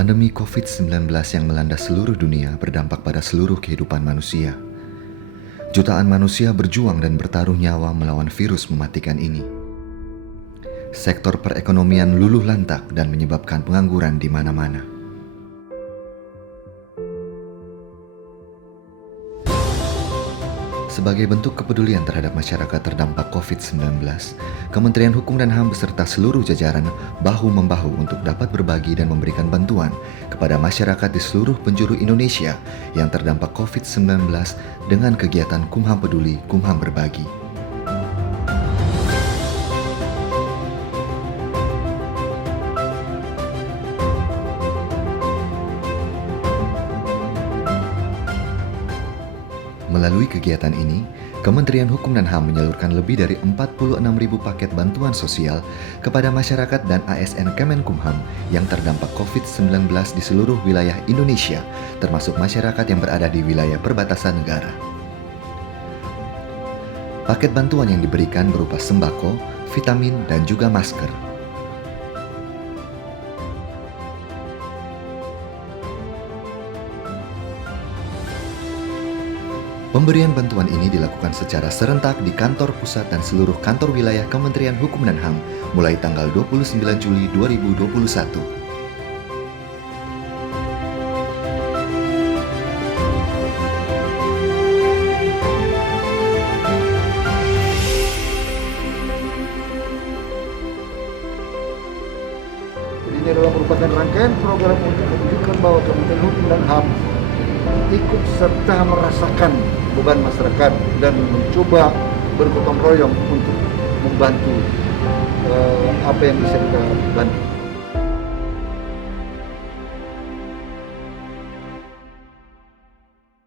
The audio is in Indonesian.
Pandemi COVID-19 yang melanda seluruh dunia berdampak pada seluruh kehidupan manusia. Jutaan manusia berjuang dan bertaruh nyawa melawan virus mematikan ini. Sektor perekonomian luluh lantak dan menyebabkan pengangguran di mana-mana. Sebagai bentuk kepedulian terhadap masyarakat terdampak COVID-19, Kementerian Hukum dan HAM beserta seluruh jajaran bahu-membahu untuk dapat berbagi dan memberikan bantuan kepada masyarakat di seluruh penjuru Indonesia yang terdampak COVID-19 dengan kegiatan Kumham Peduli, Kumham Berbagi. Melalui kegiatan ini, Kementerian Hukum dan HAM menyalurkan lebih dari 46.000 paket bantuan sosial kepada masyarakat dan ASN Kemenkumham yang terdampak COVID-19 di seluruh wilayah Indonesia, termasuk masyarakat yang berada di wilayah perbatasan negara. Paket bantuan yang diberikan berupa sembako, vitamin, dan juga masker. Pemberian bantuan ini dilakukan secara serentak di kantor pusat dan seluruh kantor wilayah Kementerian Hukum dan HAM mulai tanggal 29 Juli 2021. Ini adalah merupakan rangkaian program untuk menunjukkan bahwa Kementerian Hukum dan HAM ikut serta merasakan beban masyarakat dan mencoba bergotong royong untuk membantu apa yang bisa kita bantu.